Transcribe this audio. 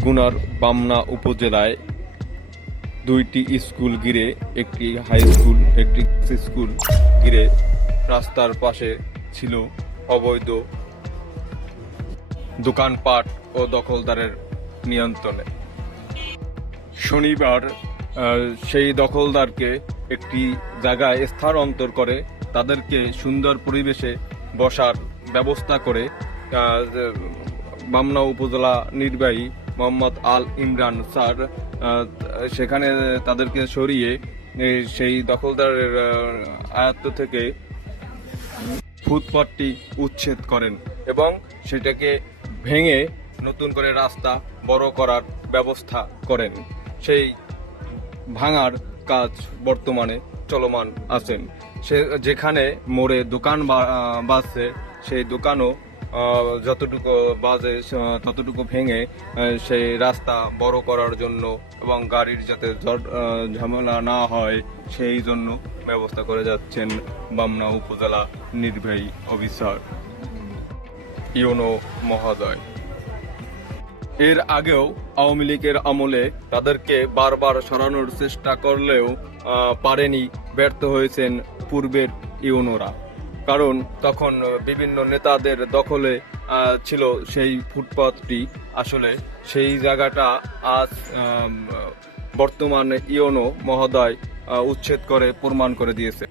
বরগুনার বামনা উপজেলায় দুইটি স্কুল ঘিরে একটি হাই স্কুল, একটি স্কুল ঘিরে রাস্তার পাশে ছিল অবৈধ দোকানপাট ও দখলদারের নিয়ন্ত্রণে। শনিবার সেই দখলদারকে একটি জায়গায় স্থানান্তর করে তাদেরকে সুন্দর পরিবেশে বসার ব্যবস্থা করে বামনা উপজেলা নির্বাহী মোহাম্মদ আল ইমরান স্যার সেখানে তাদেরকে সরিয়ে সেই দখলদারের আয়ত্ত থেকে ফুটপাতটি উচ্ছেদ করেন এবং সেটাকে ভেঙে নতুন করে রাস্তা বড় করার ব্যবস্থা করেন। সেই ভাঙার কাজ বর্তমানে চলমান আছেন। সে যেখানে মোড়ে দোকান বাজছে সেই দোকানও যতটুকু বাজে ততটুকু ভেঙে সেই রাস্তা বড় করার জন্য এবং গাড়ির যাতে ঝামেলা না হয় সেই জন্য ব্যবস্থা করে যাচ্ছেন বামনা উপজেলা নির্বাহী অফিসার ইউনো মহোদয়। এর আগেও আওয়ামী লীগের আমলে তাদেরকে বারবার সরানোর চেষ্টা করলেও পারেনি, ব্যর্থ হয়েছেন পূর্বের ইউনোরা। কারণ তখন বিভিন্ন নেতাদের দখলে ছিল সেই ফুটপাতটি। আসলে সেই জায়গাটা আজ বর্তমান ইউনো মহোদয় উচ্ছেদ করে প্রমাণ করে দিয়েছে।